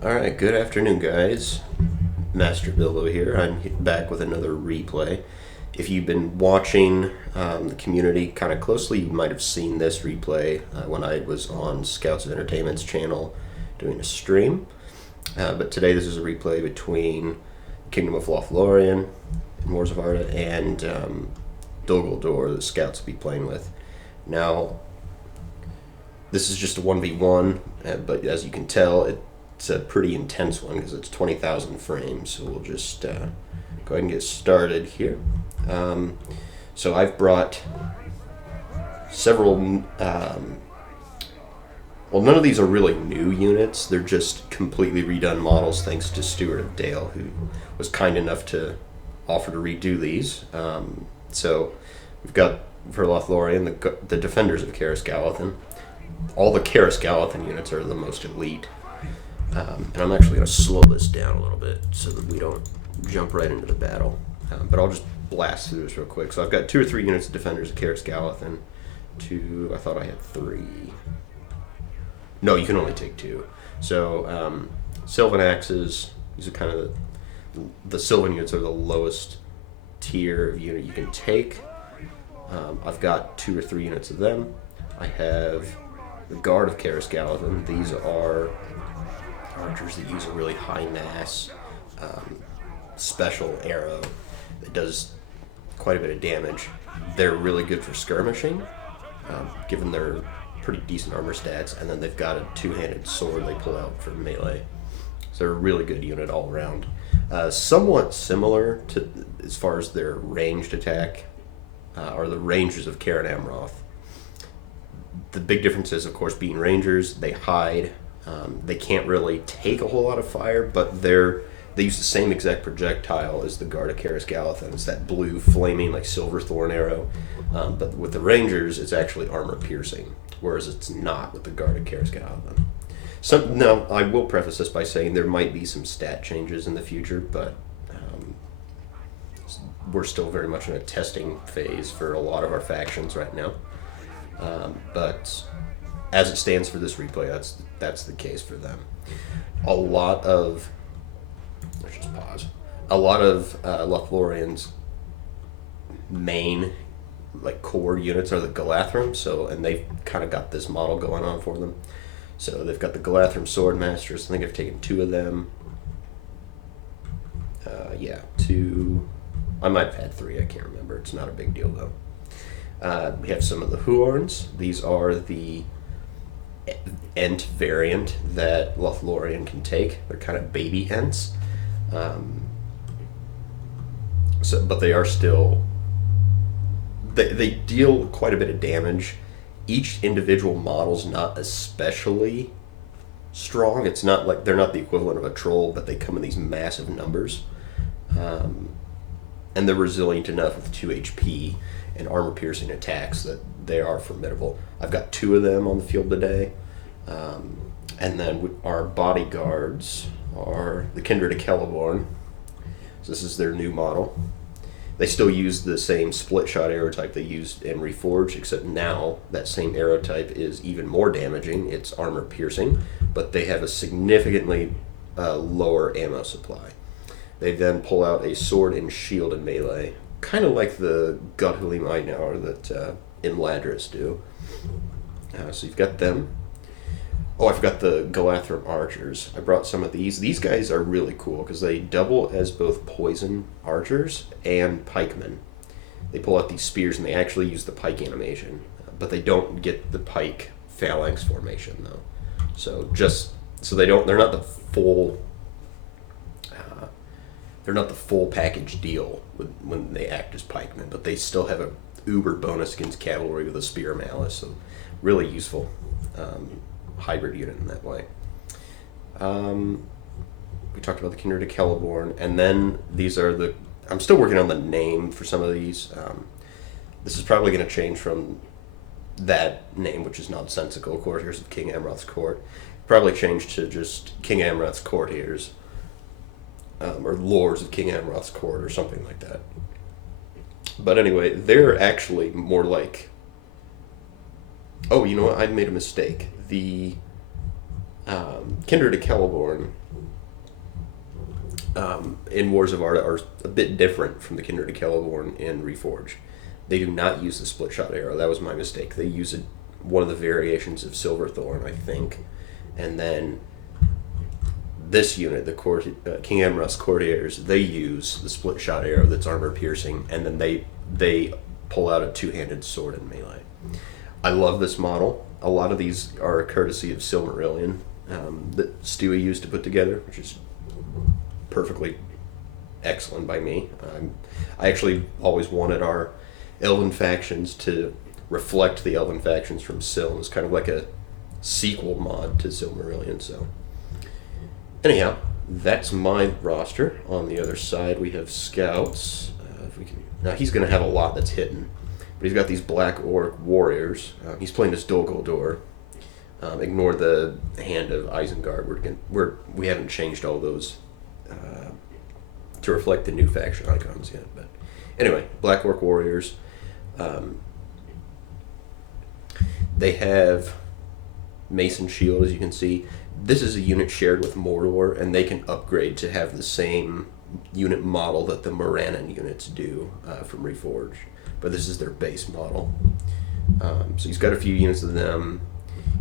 Alright, good afternoon, guys. Master Bilbo here. I'm back with another replay. If you've been watching the community kind of closely, you might have seen this replay when I was on Scouts of Entertainment's channel doing a stream. But today this is a replay between Kingdom of Lothlorien and Wars of Arda and Guldur that Scouts will be playing with. Now, this is just a 1v1, but as you can tell, it's a pretty intense one because it's 20,000 frames. So we'll just go ahead and get started here. So I've brought several, well, none of these are really new units. They're just completely redone models thanks to Stewart of Dale, who was kind enough to offer to redo these. So we've got, for Lothlorien, the Defenders of Caras Galadhon. All the Caras Galadhon units are the most elite. And I'm actually going to slow this down a little bit so that we don't jump right into the battle. But I'll just blast through this real quick. So I've got 2 or 3 units of Defenders of Caras Galadhon. I thought I had 3. No, you can only take 2. So Sylvan Axes, these are kind of the Sylvan units are the lowest tier of unit you can take. I've got 2 or 3 units of them. I have the Guard of Caras Galadhon. These are archers that use a really high mass special arrow that does quite a bit of damage. They're really good for skirmishing, given their pretty decent armor stats, and then they've got a 2-handed sword they pull out for melee. So they're a really good unit all around. Somewhat similar to as far as their ranged attack are the Rangers of Caern Amroth. The big difference is, of course, being Rangers, they hide. They can't really take a whole lot of fire, but they use the same exact projectile as the Guard of Caras Galadhon. It's that blue, flaming, like Silverthorn arrow. But with the Rangers, it's actually armor-piercing, whereas it's not with the Guard of Caras Galadhon. Now, I will preface this by saying there might be some stat changes in the future, but we're still very much in a testing phase for a lot of our factions right now. But as it stands for this replay, that's the case for them. Let's just pause. A lot of Lothlorien's main, like, core units are the Galathrim, and they've kind of got this model going on for them. So they've got the Galathrim Swordmasters. I think I've taken 2 of them. 2. I might have had 3. I can't remember. It's not a big deal though. We have some of the Huorns. These are the Ent variant that Lothlorien can take. They're kind of baby Ents. But they are still... They deal quite a bit of damage. Each individual model's not especially strong. It's not like they're not the equivalent of a troll, but they come in these massive numbers. And they're resilient enough with 2 HP and armor-piercing attacks that they are formidable. I've got 2 of them on the field today. And then our bodyguards are the Kindred of Celeborn. So this is their new model. They still use the same split-shot arrow type they used in Reforged, except now that same arrow type is even more damaging. It's armor-piercing, but they have a significantly lower ammo supply. They then pull out a sword and shield in melee, kind of like the Guthulim Einauer that Imladris do. So you've got them. Oh, I forgot the Galathrim Archers. I brought some of these. These guys are really cool because they double as both poison archers and pikemen. They pull out these spears and they actually use the pike animation, but they don't get the pike phalanx formation though. They're not the full. They're not the full package deal when they act as pikemen, but they still have a uber bonus against cavalry with a spear malice. So really useful. Hybrid unit in that way. We talked about the Kindred of Celeborn, and then these are I'm still working on the name for some of these. This is probably going to change from that name, which is nonsensical, Courtiers of King Amroth's Court. Probably change to just King Amroth's Courtiers, or Lords of King Amroth's Court, or something like that. But anyway, they're actually more like... Oh, you know what? I made a mistake. The Kindred of Celeborn in Wars of Arda are a bit different from the Kindred of Celeborn in Reforged. They do not use the split shot arrow. That was my mistake. They use one of the variations of Silverthorn, I think, and then this unit, the King Amros Courtiers, they use the split shot arrow that's armor piercing, and then they pull out a two-handed sword in melee. I love this model. A lot of these are courtesy of Silmarillion that Stewie used to put together, which is perfectly excellent by me. I actually always wanted our Elven factions to reflect the Elven factions from Sil. It's kind of like a sequel mod to Silmarillion. So, anyhow, that's my roster. On the other side, we have scouts. If we can, now he's going to have a lot that's hidden, but he's got these Black Orc warriors. He's playing as Dol Guldur. Ignore the Hand of Isengard. We haven't changed all those to reflect the new faction icons yet. But anyway, Black Orc warriors. They have Mason Shield, as you can see. This is a unit shared with Mordor, and they can upgrade to have the same unit model that the Morannon units do from Reforged. But this is their base model. So he's got a few units of them.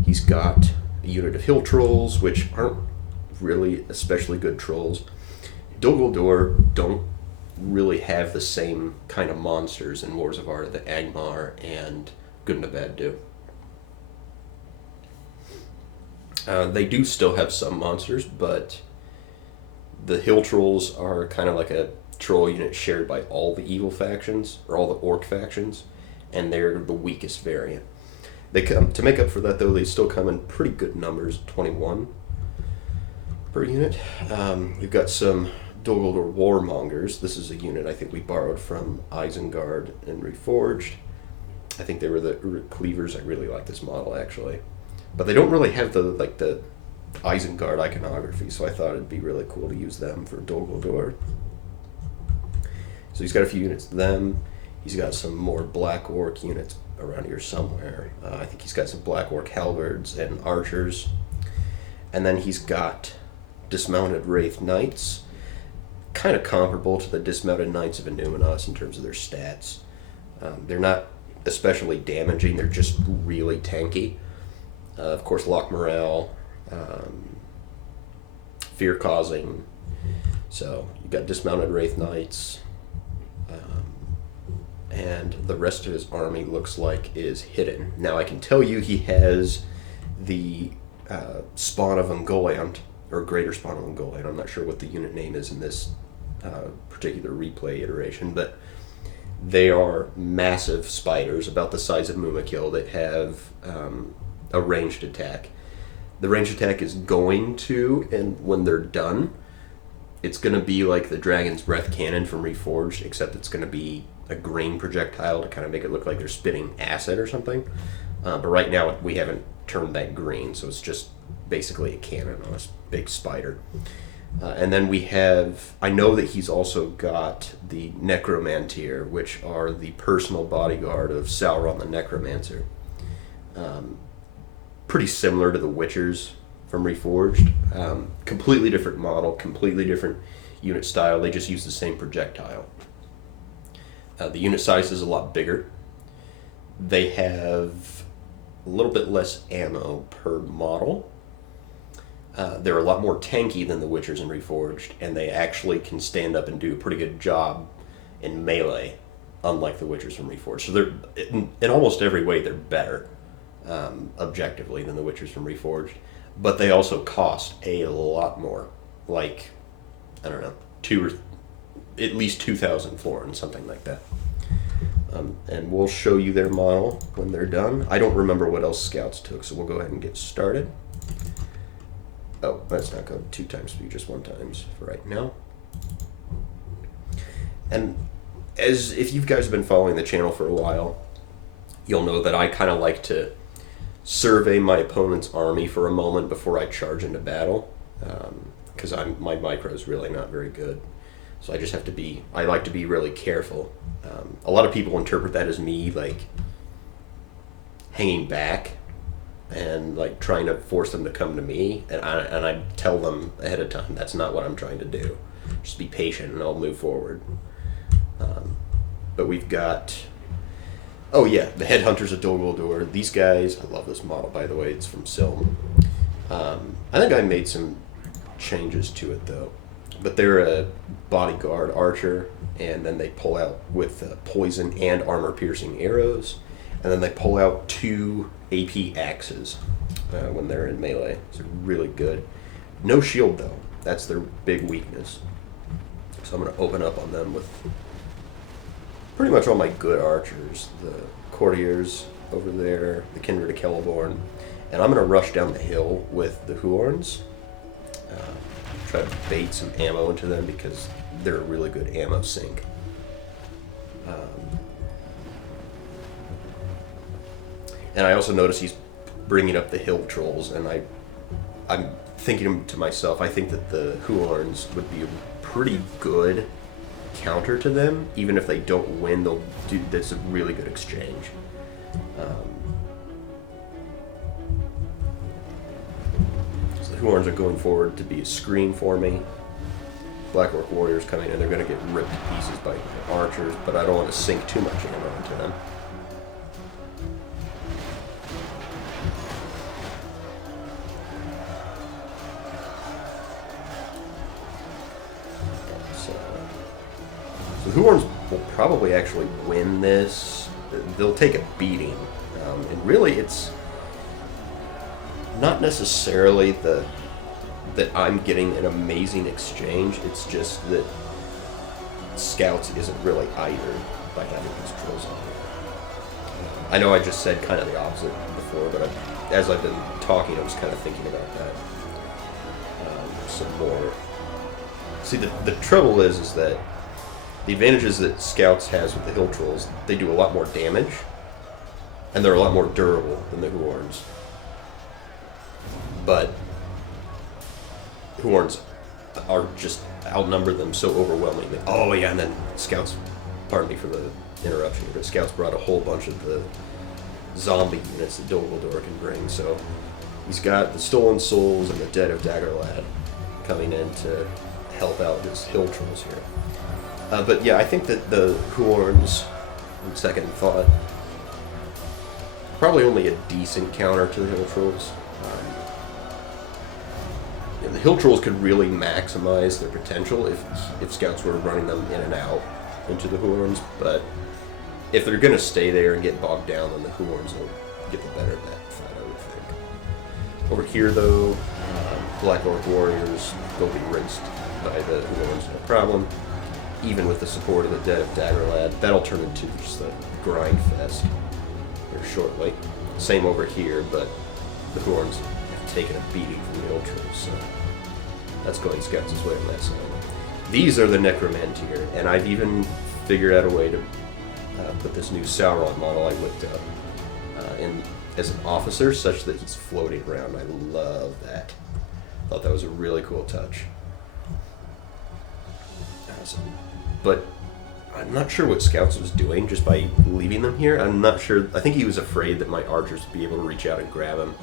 He's got a unit of Hill Trolls, which aren't really especially good trolls. Dol Guldur don't really have the same kind of monsters in Wars of Arda that Angmar and Gundabad do. They do still have some monsters, but the Hill Trolls are kind of like a troll unit shared by all the evil factions, or all the orc factions, and they're the weakest variant. They come to make up for that, though. They still come in pretty good numbers, 21 per unit. We've got some Dol Guldur Warmongers. This is a unit I think we borrowed from Isengard and Reforged. I think they were the Cleavers. I really like this model, actually. But they don't really have the Isengard iconography, so I thought it'd be really cool to use them for Dol Guldur. So he's got a few units of them. He's got some more Black Orc units around here somewhere. I think he's got some Black Orc halberds and archers. And then he's got dismounted Wraith Knights, kind of comparable to the dismounted Knights of Innuminos in terms of their stats. They're not especially damaging, they're just really tanky. Of course, Lock Morale, Fear Causing. So you've got dismounted Wraith Knights, and the rest of his army looks like is hidden. Now I can tell you he has the Spawn of Ungoliant, or Greater Spawn of Ungoliant. I'm not sure what the unit name is in this particular replay iteration, but they are massive spiders about the size of Mumakil that have a ranged attack. The ranged attack is going to, and when they're done, it's going to be like the Dragon's Breath Cannon from Reforged, except it's going to be a green projectile to kind of make it look like they're spitting acid or something. But right now we haven't turned that green, so it's just basically a cannon on a big spider. And then we have, I know that he's also got the Necromancer, which are the personal bodyguard of Sauron the Necromancer. Pretty similar to the Witchers from Reforged. Completely different model, completely different unit style. They just use the same projectile. The unit size is a lot bigger. They have a little bit less ammo per model. They're a lot more tanky than the Witchers in Reforged, and they actually can stand up and do a pretty good job in melee, unlike the Witchers from Reforged. So they're, in almost every way, they're better, objectively, than the Witchers from Reforged. But they also cost a lot more, like, I don't know, at least 2,000 florins, something like that. And we'll show you their model when they're done. I don't remember what else Scouts took, so we'll go ahead and get started. Oh, that's not go 2 times speed, just 1 times for right now. And as if you guys have been following the channel for a while, you'll know that I kind of like to survey my opponent's army for a moment before I charge into battle, because my micro is really not very good. So I just have to be, I like to be really careful. A lot of people interpret that as me, like, hanging back and, like, trying to force them to come to me, and I tell them ahead of time that's not what I'm trying to do. Just be patient and I'll move forward. But we've got... Oh yeah, the Headhunters of Dol Guldur. These guys... I love this model, by the way. It's from Silm. I think I made some changes to it, though. But they're a bodyguard archer, and then they pull out with poison and armor-piercing arrows. And then they pull out 2 AP axes when they're in melee. So really good. No shield, though. That's their big weakness. So I'm going to open up on them with pretty much all my good archers. The courtiers over there, the Kindred of Celeborn. And I'm going to rush down the hill with the Huorns. Try to bait some ammo into them because they're a really good ammo sink. And I also notice he's bringing up the hill trolls, and I'm thinking to myself, I think that the Huorns would be a pretty good counter to them. Even if they don't win, they'll do this a really good exchange. So the Huorns are going forward to be a screen for me. Black Orc Warriors coming in, they're going to get ripped to pieces by my archers, but I don't want to sink too much ammo into them. So the Huorns will probably actually win this. They'll take a beating. And really, it's not necessarily that I'm getting an amazing exchange. It's just that Scouts isn't really either by having these trolls on. I know I just said kind of the opposite before, but as I've been talking, I was kind of thinking about that some more. See, the trouble is that the advantages that Scouts has with the Hill Trolls, they do a lot more damage, and they're a lot more durable than the Huorns. But Huorns are just outnumber them so overwhelmingly. Oh yeah, and then Scouts, pardon me for the interruption, but Scouts brought a whole bunch of the zombie units that Dol Guldur can bring. So he's got the Stolen Souls and the Dead of Daggerlad coming in to help out his Hill Trolls here. But yeah, I think that the Huorns, on second thought, probably only a decent counter to the Hill Trolls. The Hill Trolls could really maximize their potential if Scouts were running them in and out into the Huorns, but if they're going to stay there and get bogged down, then the Huorns will get the better of that fight, I would think. Over here, though, Black Orc Warriors will be rinsed by the Huorns, no problem. Even with the support of the Dead of Daggerlad, that'll turn into just a grind fest here shortly. Same over here, but the Huorns have taken a beating from the Hill Trolls, so that's going Scouts' way on that side. These are the Necromancer, and I've even figured out a way to put this new Sauron model I whipped up in as an officer, such that he's floating around. I love that. Thought that was a really cool touch. Awesome. But I'm not sure what Scouts was doing just by leaving them here. I'm not sure. I think he was afraid that my archers would be able to reach out and grab him.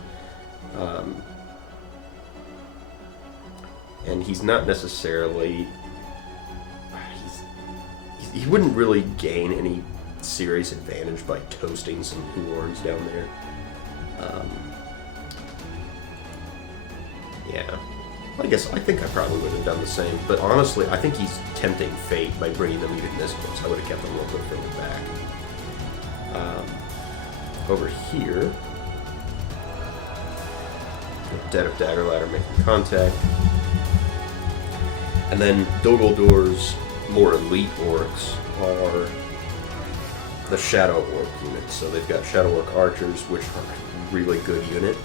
And he's not necessarily... He wouldn't really gain any serious advantage by toasting some Huorns down there. Yeah. I think I probably would have done the same. But honestly, I think he's tempting fate by bringing them even this close. I would have kept them a little bit further back. Over here... the Dead of Daggerlad are making contact. And then Dol Guldur's more elite orcs are the Shadow Orc units. So they've got Shadow Orc archers, which are a really good unit.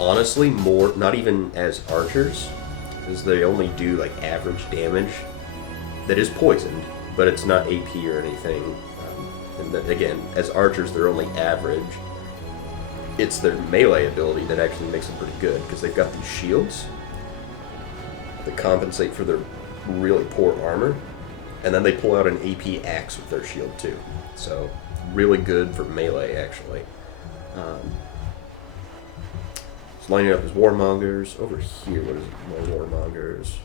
Honestly, more, not even as archers, because they only do like average damage that is poisoned, but it's not AP or anything. And then, again, as archers, they're only average. It's their melee ability that actually makes them pretty good, because they've got these shields that compensate for their really poor armor, and then they pull out an AP axe with their shield too. So really good for melee, actually. Lining up his warmongers. Over here, what is it? More warmongers.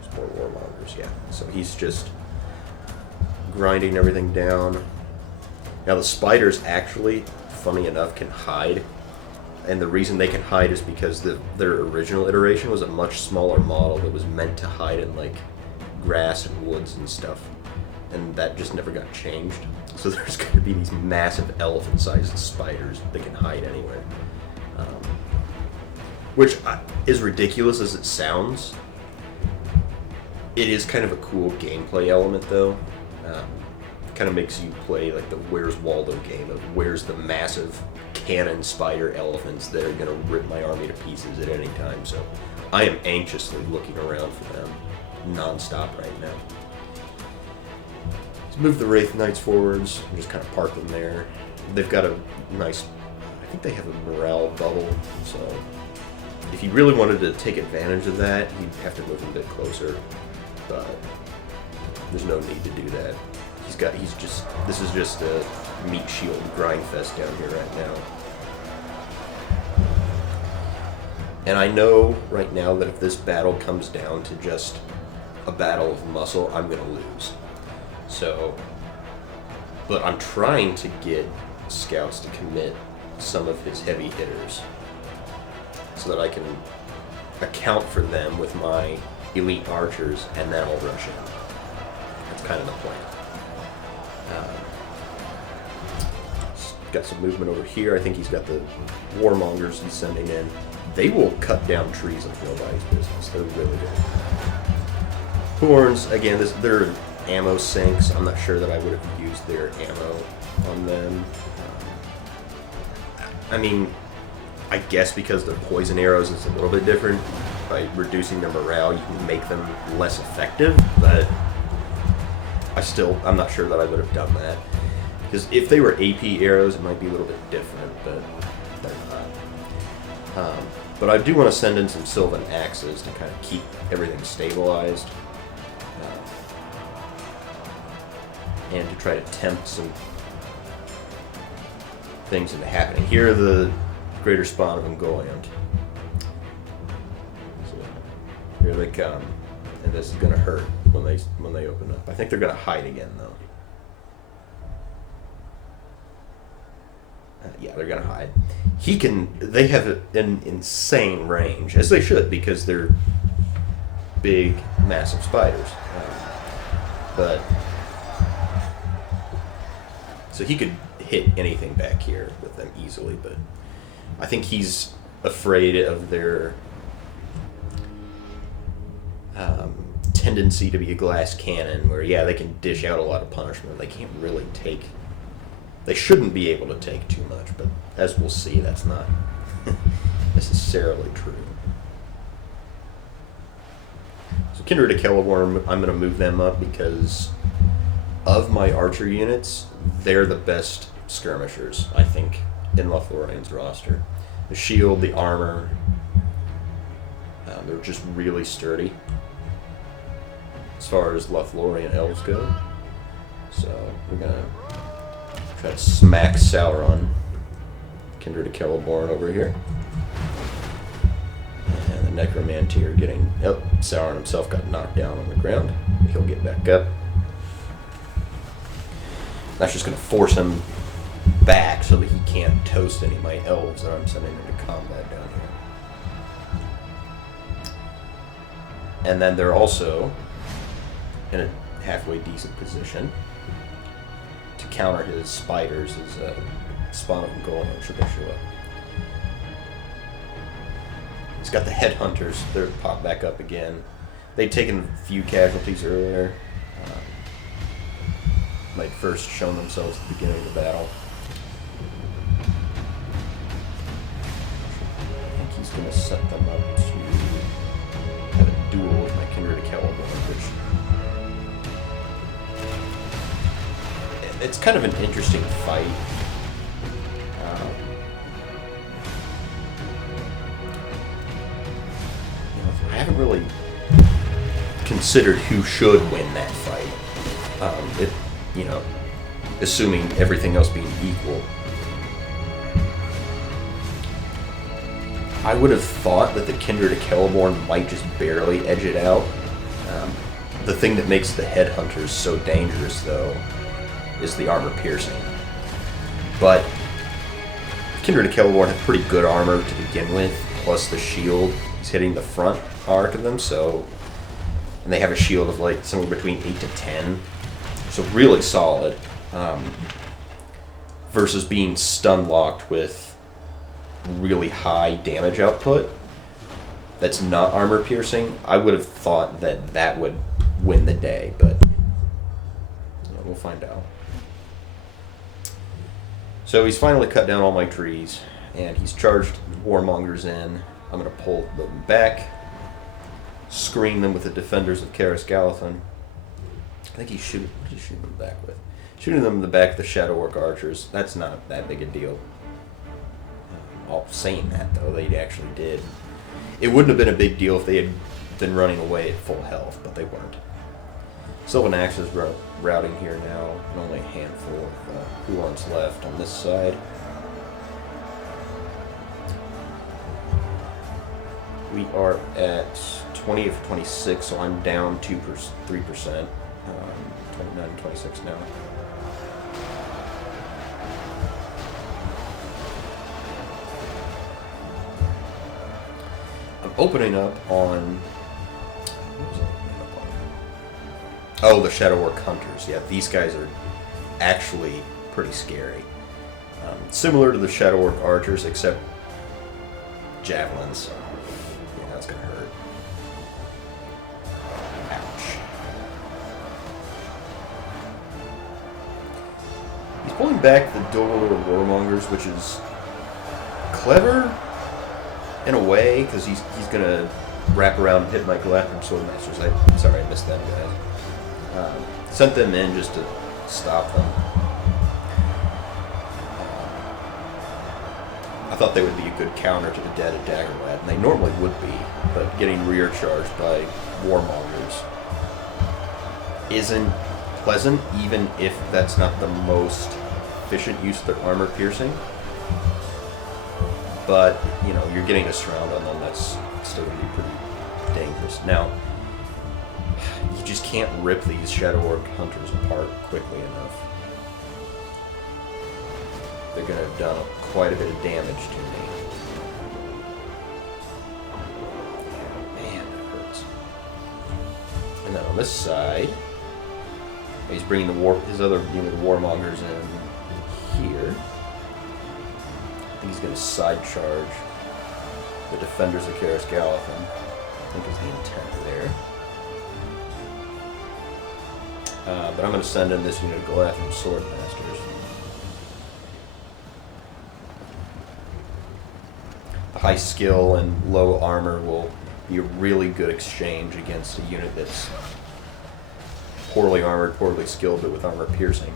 There's more warmongers, yeah. So he's just grinding everything down. Now the spiders actually, funny enough, can hide. And the reason they can hide is because their original iteration was a much smaller model that was meant to hide in like grass and woods and stuff. And that just never got changed. So there's going to be these massive elephant-sized spiders that can hide anywhere. Which is ridiculous as it sounds. It is kind of a cool gameplay element, though. Kind of makes you play like the Where's Waldo game of where's the massive cannon spider elephants that are going to rip my army to pieces at any time. So I am anxiously looking around for them non-stop right now. Let's move the Wraith Knights forwards and just kind of park them there. They've got a nice, I think they have a morale bubble, so if you really wanted to take advantage of that, you'd have to move a bit closer, but there's no need to do that. This is just a meat shield grind fest down here right now. And I know right now that if this battle comes down to just a battle of muscle, I'm going to lose. So, but I'm trying to get scouts to commit some of his heavy hitters so that I can account for them with my elite archers, and then I'll rush in. That's kind of the plan. Got some movement over here. I think he's got the warmongers he's sending in. They will cut down trees like nobody's business. They're really good. Horns, again, they're ammo sinks. I'm not sure that I would have used their ammo on them. I mean, I guess because they're poison arrows, it's a little bit different. By reducing their morale, you can make them less effective, but I'm not sure that I would have done that. Because if they were AP arrows, it might be a little bit different, but they're not. But I do want to send in some Sylvan Axes to kind of keep everything stabilized. And to try to tempt some things into happening. Here are the greater spawn of Ungoliant. So here they come. And this is going to hurt when they open up. I think they're going to hide again, though. Yeah, they're going to hide. They have an insane range, as they should, because they're big, massive spiders. So he could hit anything back here with them easily, but I think he's afraid of their tendency to be a glass cannon, where, yeah, they can dish out a lot of punishment. They can't really take... They shouldn't be able to take too much, but as we'll see, that's not necessarily true. So Kindred of Celeborn, I'm going to move them up because of my archer units, they're the best skirmishers, I think, in Lothlorien's roster. The shield, the armor, they're just really sturdy as far as Lothlorien elves go. So we're going to try to smack Sauron. Kindred of Celeborn over here. And the Necromancer getting... Oh, Sauron himself got knocked down on the ground. He'll get back up. That's just going to force him back so that he can't toast any of my elves that I'm sending into combat down here. And then they're also in a halfway decent position to counter his spiders as spawn of Ungoliant should they show up. He's got the headhunters. They're popped back up again. They'd taken a few casualties earlier. Might first shown themselves at the beginning of the battle. I think he's going to set them up to have a duel with my Kindred of Celeborn, which it's kind of an interesting fight. I haven't really considered who should win that fight. Assuming everything else being equal. I would have thought that the Kindred of Celeborn might just barely edge it out. The thing that makes the Headhunters so dangerous, though, is the armor piercing. But Kindred of Celeborn have pretty good armor to begin with, plus the shield is hitting the front arc of them, so... And they have a shield of like somewhere between 8 to 10, so really solid. Versus being stun locked with really high damage output that's not armor piercing. I would have thought that that would win the day, but we'll find out. So he's finally cut down all my trees, and he's charged Warmongers in. I'm going to pull them back, screen them with the Defenders of Caras Galathan. I think he's shooting them back with. Shooting them in the back of the Shadow Orc Archers, that's not that big a deal. All saying that, though, they actually did. It wouldn't have been a big deal if they had been running away at full health, but they weren't. Sylvan Axe is routing here now, and only a handful of Huons left on this side. We are at 20 of 26, so I'm down 3%. 29 26 now. I'm opening up on... What was I opening up on? Oh, the Shadow Orc Hunters. Yeah, these guys are actually pretty scary. Similar to the Shadow Orc Archers, except javelins. Yeah, that's going to hurt. Ouch. He's pulling back the Dolour Warmongers, which is clever in a way, because he's going to wrap around and hit my Galathan Swordmasters. Sorry, I missed them, guys. Sent them in just to stop them. I thought they would be a good counter to the Dead of Daggerlad, and they normally would be, but getting rear charged by Warmongers isn't pleasant, even if that's not the most efficient use of their armor piercing. But, you know, you're getting a surround on them, that's still going to be pretty dangerous. Now, you just can't rip these Shadow Orc Hunters apart quickly enough. They're going to have done quite a bit of damage to me. Man, that hurts. And then on this side, he's bringing his other unit of Warmongers in here. I think he's going to side charge the Defenders of Caras Galathan. I think is the intent there. But I'm going to send in this unit of Galathan Swordmasters. High skill and low armor will be a really good exchange against a unit that's poorly armored, poorly skilled, but with armor piercing.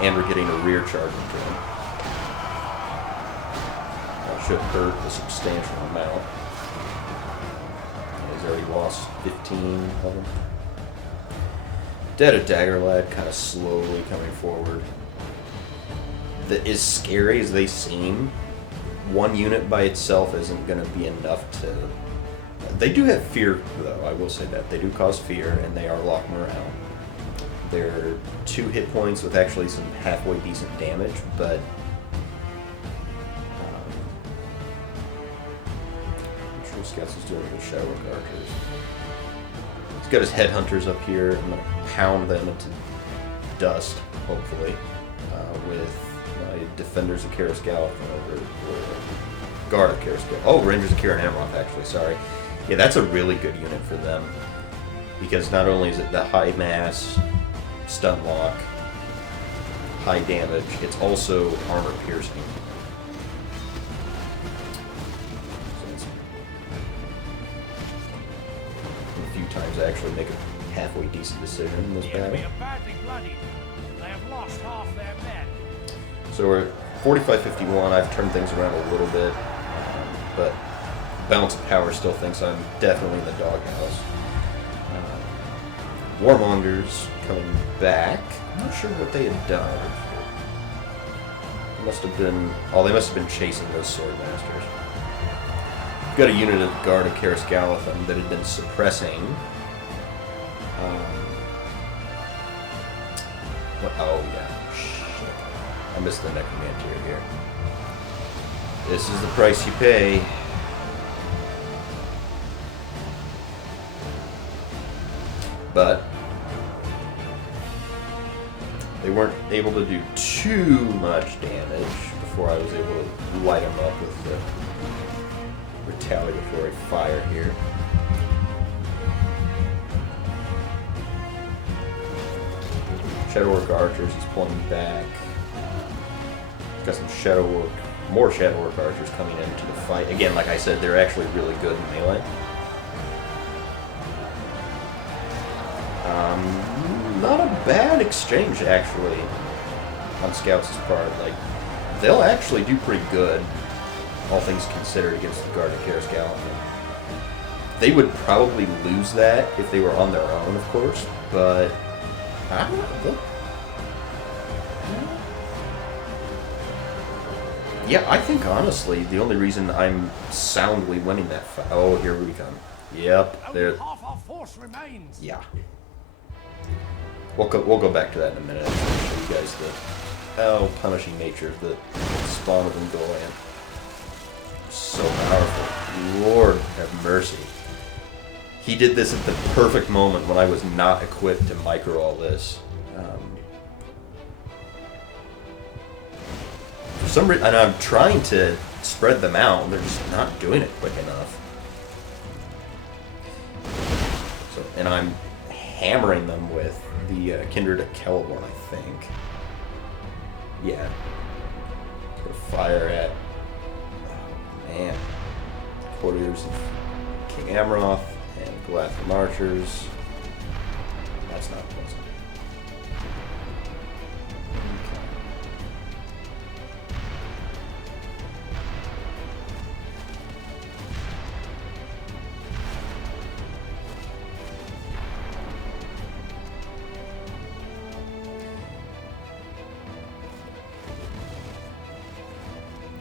And we're getting a rear charge into him. That should hurt a substantial amount. He's already lost 15 of them. Dead of Daggerlad kind of slowly coming forward. As scary as they seem, one unit by itself isn't going to be enough to... They do have fear, though, I will say that. They do cause fear, and they are locked morale. They're 2 hit points with actually some halfway decent damage, but... I'm sure Scouts is doing with Shadow Orc Archers. He's got his Headhunters up here. I'm going to pound them into dust, hopefully, with my Defenders of Caras Galathan over Guard of Caras Galathan. Oh, Rangers of Kirin Amroth, actually, sorry. Yeah, that's a really good unit for them. Because not only is it the high mass, stun lock, high damage, it's also armor piercing. So a few times I actually make a halfway decent decision in this battle. They have lost half their men. So we're at 45-51. I've turned things around a little bit, but Balance of Power still thinks I'm definitely in the doghouse. Warmongers coming back. I'm not sure what they had done. Must have been... Oh, they must have been chasing those sword masters. We've got a unit of the Guard of Cjbeards that had been suppressing... what? Oh, yeah. Shit. I missed the Necromancer here. This is the price you pay. But they weren't able to do too much damage before I was able to light them up with the retaliatory fire here. Shadowwork archers is pulling back. Got some Shadowwork, more Shadowwork archers coming into the fight. Again, like I said, they're actually really good in melee. Not a bad exchange, actually, on Scouts' part. Like, they'll actually do pretty good, all things considered, against the Guard of Cjbeards. They would probably lose that if they were on their own, of course, but I don't know. Yeah, I think, honestly, the only reason I'm soundly winning that fight... Oh, here we come. Yep, there. Only half our force remains. Yeah. We'll go back to that in a minute. I'll show you guys the punishing nature of the spawn of Lothlorien. So powerful. Lord have mercy. He did this at the perfect moment when I was not equipped to micro all this. For some reason, and I'm trying to spread them out, they're just not doing it quick enough. So, and I'm hammering them with the Kindred of Celeborn, I think. Yeah. Go fire at... Oh, man. Courtiers of King Amroth and Lothlorien archers. That's not pleasant.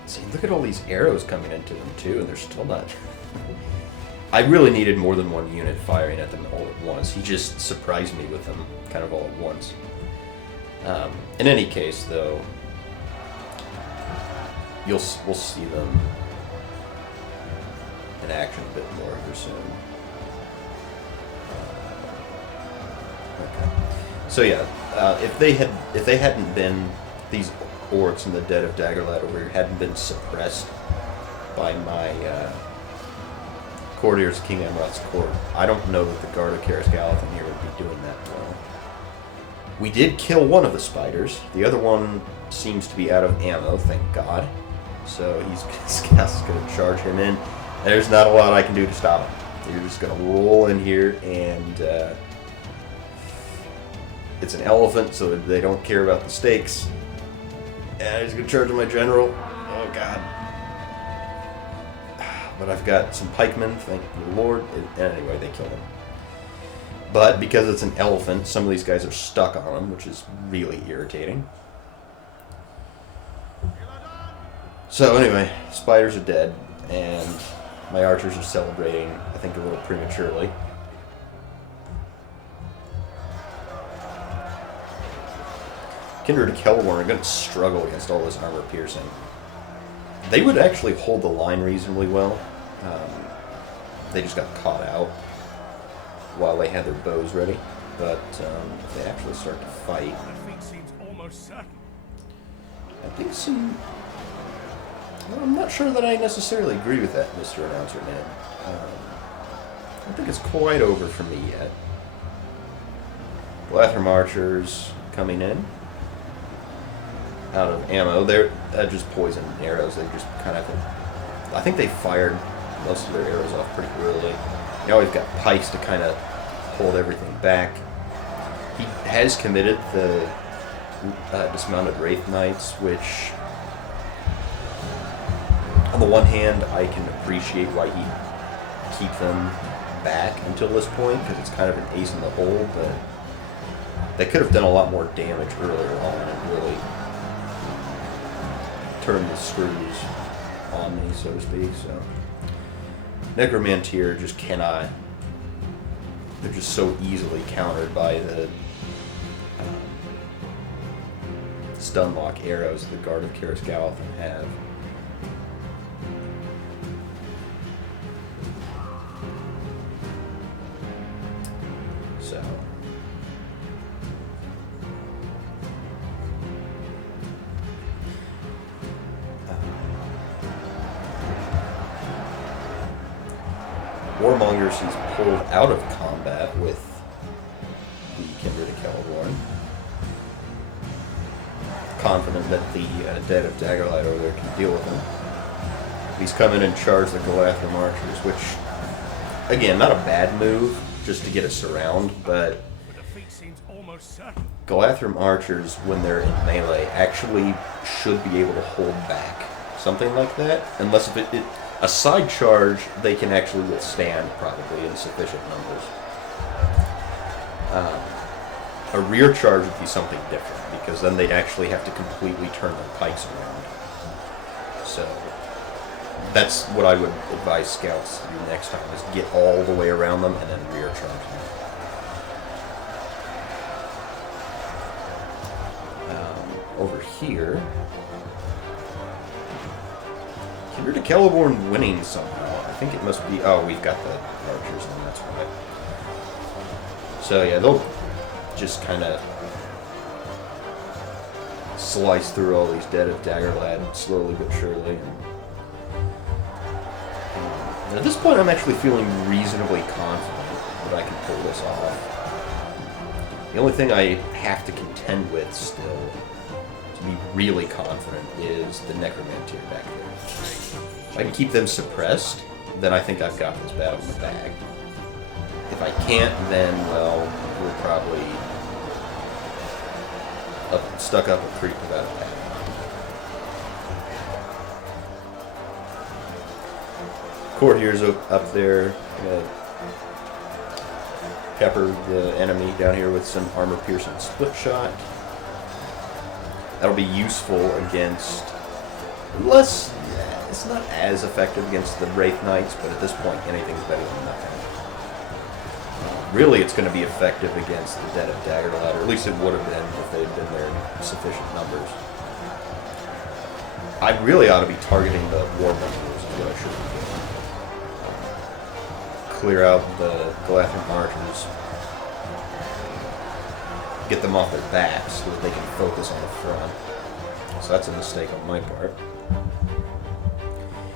See, look at all these arrows coming into them too, and they're still not... I really needed more than one unit firing at them all at once. He just surprised me with them kind of all at once. In any case, though, we'll see them in action a bit more here soon. Okay. So yeah, if they hadn't been, these orcs in the Dead of Daggerlad over here hadn't been suppressed by my courtiers of King Amroth's court, I don't know that the Guard of Cjbeards here would be doing that well. We did kill one of the spiders. The other one seems to be out of ammo, thank God. So he's just going to charge him in. There's not a lot I can do to stop him. You're just going to roll in here, and it's an elephant, so they don't care about the stakes. And he's going to charge my general. Oh, God. But I've got some pikemen, thank the Lord. Anyway, they kill him. But because it's an elephant, some of these guys are stuck on him, which is really irritating. So anyway, spiders are dead, and my archers are celebrating, I think, a little prematurely. Kindred of Celeborn are going to struggle against all this armor piercing. They would actually hold the line reasonably well. They just got caught out while they had their bows ready. But if they actually start to fight, Defeat seems almost certain. I think some... Well, I'm not sure that I necessarily agree with that, Mr. Announcer Man. I don't think it's quite over for me yet. Lothlorien archers coming in. Out of ammo. They're just poison arrows. They just kind of... I think they fired most of their arrows off pretty early. Now we've got pikes to kind of hold everything back. He has committed the dismounted Wraith Knights, which... On the one hand, I can appreciate why he keep them back until this point, because it's kind of an ace in the hole, but they could have done a lot more damage earlier on and really turn the screws on me, so to speak. So Necromancer just cannot. They're just so easily countered by the stun lock arrows the Guard of Karis Galathan have. So Warmongers is pulled out of combat with the Kindred of Celeborn, confident that the Dead of Daggerlight over there can deal with him. He's come in and charged the Gulathrim archers, which, again, not a bad move, just to get us around, but Gulathrim archers, when they're in melee, actually should be able to hold back something like that, unless if it a side charge they can actually withstand, probably in sufficient numbers. A rear charge would be something different, because then they'd actually have to completely turn their pikes around. So that's what I would advise scouts to do next time, is get all the way around them and then rear charge them. Over here, Kindred of Celeborn winning somehow. I think it must be... Oh, we've got the archers in, that's right. So yeah, they'll just kind of slice through all these Dead of Daggerlad slowly but surely. And at this point, I'm actually feeling reasonably confident that I can pull this off. The only thing I have to contend with still, to be really confident, is the Necromancer back there. If I can keep them suppressed, then I think I've got this battle in the bag. If I can't, then, well, we're probably stuck up a creek without a path. Courtier's up there, pepper the enemy down here with some armor-piercing split shot. That'll be useful against less. It's not as effective against the Wraith Knights, but at this point, anything's better than nothing. Really, it's going to be effective against the Dead of Daggerlad, or at least it would have been if they had been there in sufficient numbers. I really ought to be targeting the Warmongers, is what I should be doing. Clear out the Gulathrim archers, get them off their backs so that they can focus on the front. So that's a mistake on my part.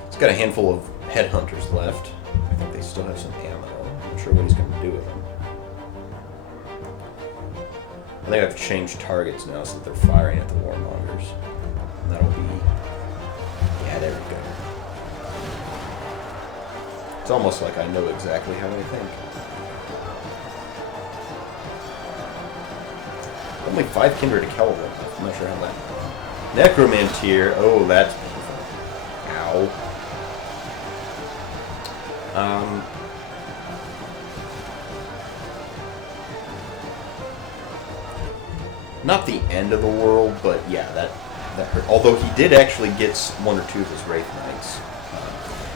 He's got a handful of headhunters left. I think they still have some ammo. I'm not sure what he's going to do with them. I think I have to change targets now so that they're firing at the Warmongers. And that'll be... Yeah, there we go. It's almost like I know exactly how they think. Only 5 Kindred of Celeborn. I'm not sure how that... Necromancer. Oh, that's beautiful. Ow. Not the end of the world, but yeah, that hurt. Although he did actually get 1 or 2 of his Wraith Knights.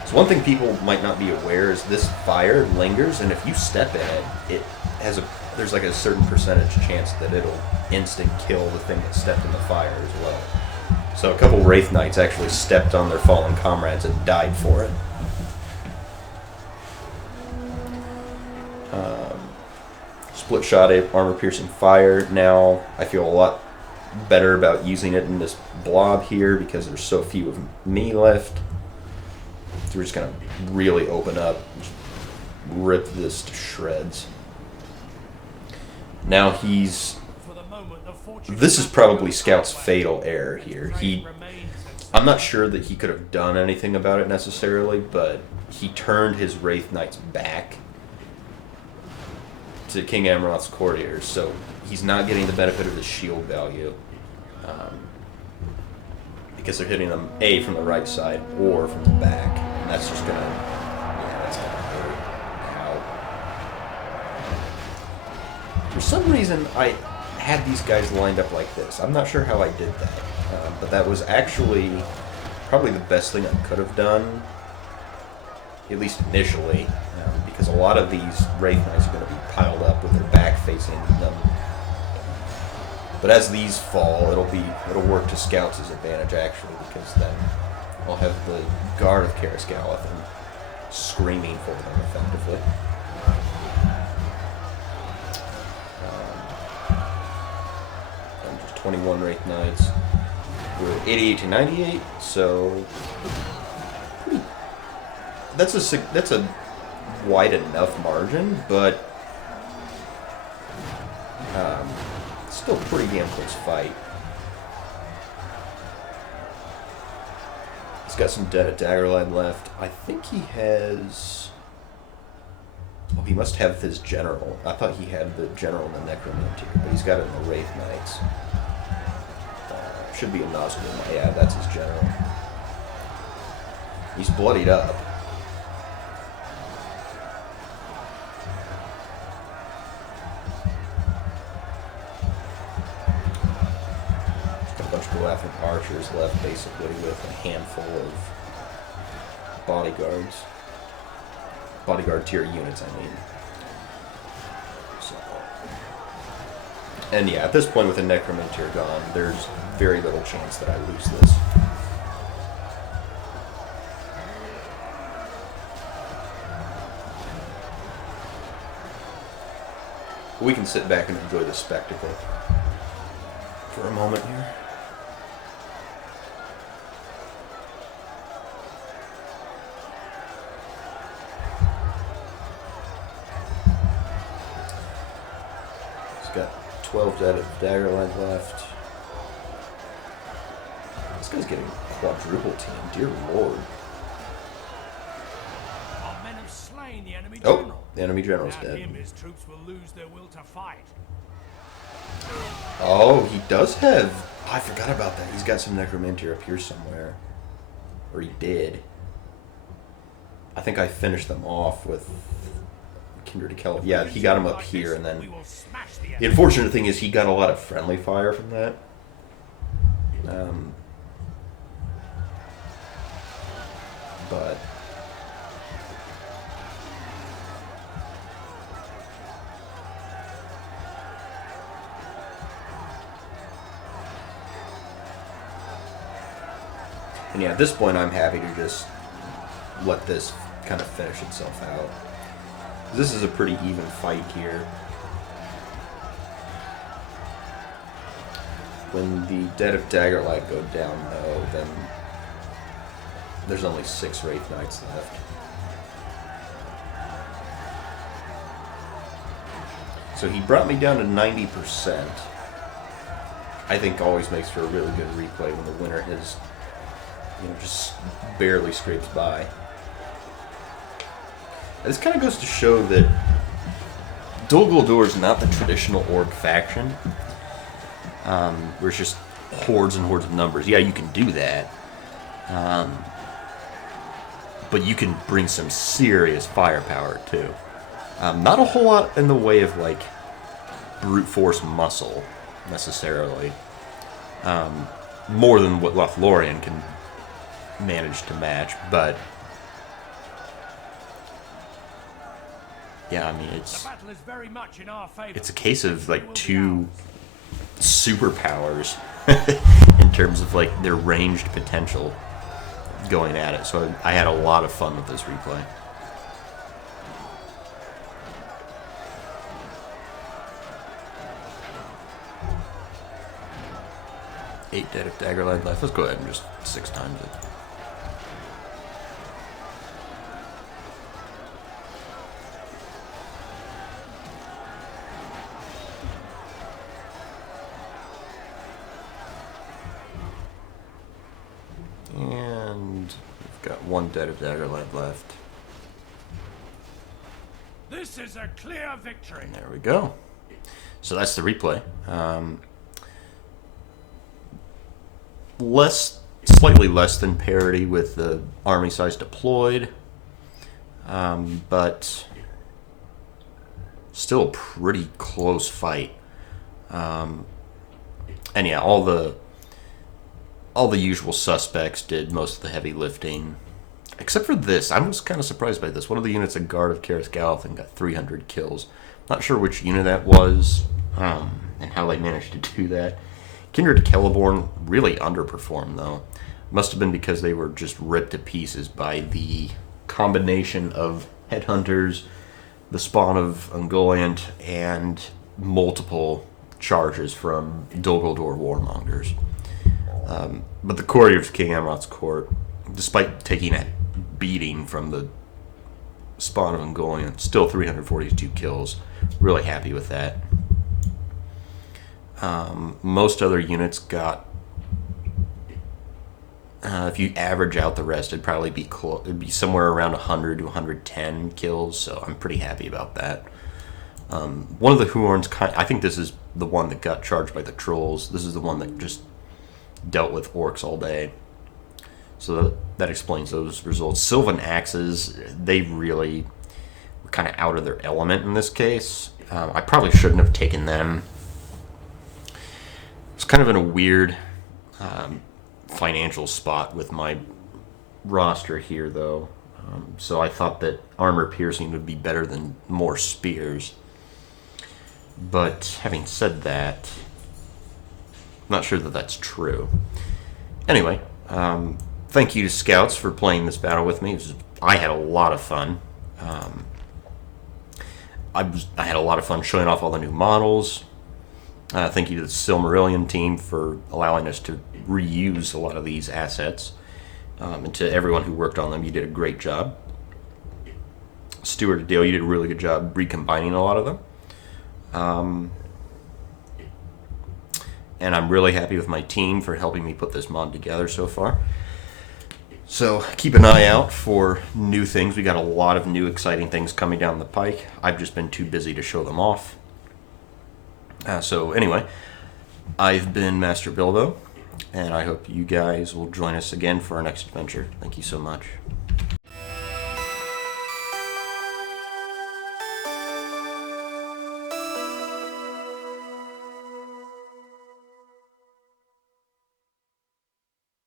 So one thing people might not be aware is this fire lingers, and if you step in it, it has there's like a certain percentage chance that it'll instant kill the thing that stepped in the fire as well. So a couple Wraith Knights actually stepped on their fallen comrades and died for it. Split shot armor-piercing fire. Now I feel a lot better about using it in this blob here because there's so few of me left. So we're just going to really open up, just rip this to shreds. Now he's... This is probably Scout's fatal error here. I'm not sure that he could have done anything about it necessarily, but he turned his Wraith Knights back to King Amroth's courtiers, so he's not getting the benefit of his shield value because they're hitting them A, from the right side or from the back, and that's just gonna, yeah, that's gonna hurt. Ow. For some reason, I had these guys lined up like this. I'm not sure how I did that, but that was actually probably the best thing I could have done, at least initially, because a lot of these Wraith Knights are going to be piled up with their back facing them. But as these fall, it'll work to Scout's advantage actually, because then I'll have the Guard of Karis Gallathan screaming for them effectively. And just 21 Wraith Knights. We're 88 to 98, so that's a wide enough margin, but still a pretty damn close fight. He's got some Dead at Daggerline left. I think he has... Oh, he must have his general. I thought he had the general in the Necromancer, but he's got it in the Wraith Knights. Should be a Nazgul. Yeah, that's his general. He's bloodied up. He's got a bunch of Gallathan archers left, basically, with a handful of bodyguards. Bodyguard tier units, I mean. So. And yeah, at this point with the Necromancer gone, there's very little chance that I lose this. We can sit back and enjoy the spectacle for a moment here. He's got 12 Daggerline left. This guy's getting quadruple team, dear lord. Our men have slain the enemy Oh, general. the enemy general's Without dead. him, his troops will lose their will to fight. Oh, he does have... I forgot about that. He's got some Necromancer up here somewhere. Or he did. I think I finished them off with Kindred to Kelp. Yeah, he got him up here, and then... We will smash the The enemy. unfortunate thing is he got a lot of friendly fire from that. But... And yeah, at this point I'm happy to just let this kind of finish itself out. This is a pretty even fight here. When the Dead of Daggerlight go down though, then there's only 6 Wraith Knights left. So he brought me down to 90%. I think always makes for a really good replay when the winner is, you know, just barely scrapes by. And this kind of goes to show that Dol Guldur is not the traditional orc faction, where it's just hordes and hordes of numbers. Yeah, you can do that, but you can bring some serious firepower too. Not a whole lot in the way of like brute force muscle necessarily. More than what Lothlorien can manage to match, but yeah, I mean The battle is very much in our favor. it's a case of like 2 superpowers in terms of like their ranged potential going at it. So I had a lot of fun with this replay. Eight Dead of Daggerlight left. Let's go ahead and just 6 times it. And we've got 1 Dead of Daggerlight left. This is a clear victory. And there we go. So that's the replay. Slightly less than parity with the army size deployed, but still a pretty close fight. And yeah, all the all the usual suspects did most of the heavy lifting. Except for this. I was kind of surprised by this. One of the units, a guard of Karis Galathan, got 300 kills. Not sure which unit that was, and how they managed to do that. Kindred Celeborn really underperformed, though. Must have been because they were just ripped to pieces by the combination of headhunters, the spawn of Ungoliant, and multiple charges from Dol Guldur warmongers. But the courtiers of King Amrot's court, despite taking a beating from the spawn of Ungoliant, still 342 kills. Really happy with that. Most other units got, if you average out the rest, it'd probably be it'd be somewhere around 100 to 110 kills. So I'm pretty happy about that. One of the Huorns, I think this is the one that got charged by the trolls. This is the one that just dealt with orcs all day. So that explains those results. Sylvan Axes, they really were kind of out of their element in this case. I probably shouldn't have taken them. It's kind of in a weird financial spot with my roster here, though. So I thought that armor piercing would be better than more spears. But having said that, I'm not sure that that's true. Anyway, thank you to Scouts for playing this battle with me. I had a lot of fun. I had a lot of fun showing off all the new models. Thank you to the Silmarillion team for allowing us to reuse a lot of these assets. And to everyone who worked on them, you did a great job. Stuart and Dale, you did a really good job recombining a lot of them. And I'm really happy with my team for helping me put this mod together so far. So keep an eye out for new things. We got a lot of new exciting things coming down the pike. I've just been too busy to show them off. So anyway, I've been Master Bilbo, and I hope you guys will join us again for our next adventure. Thank you so much.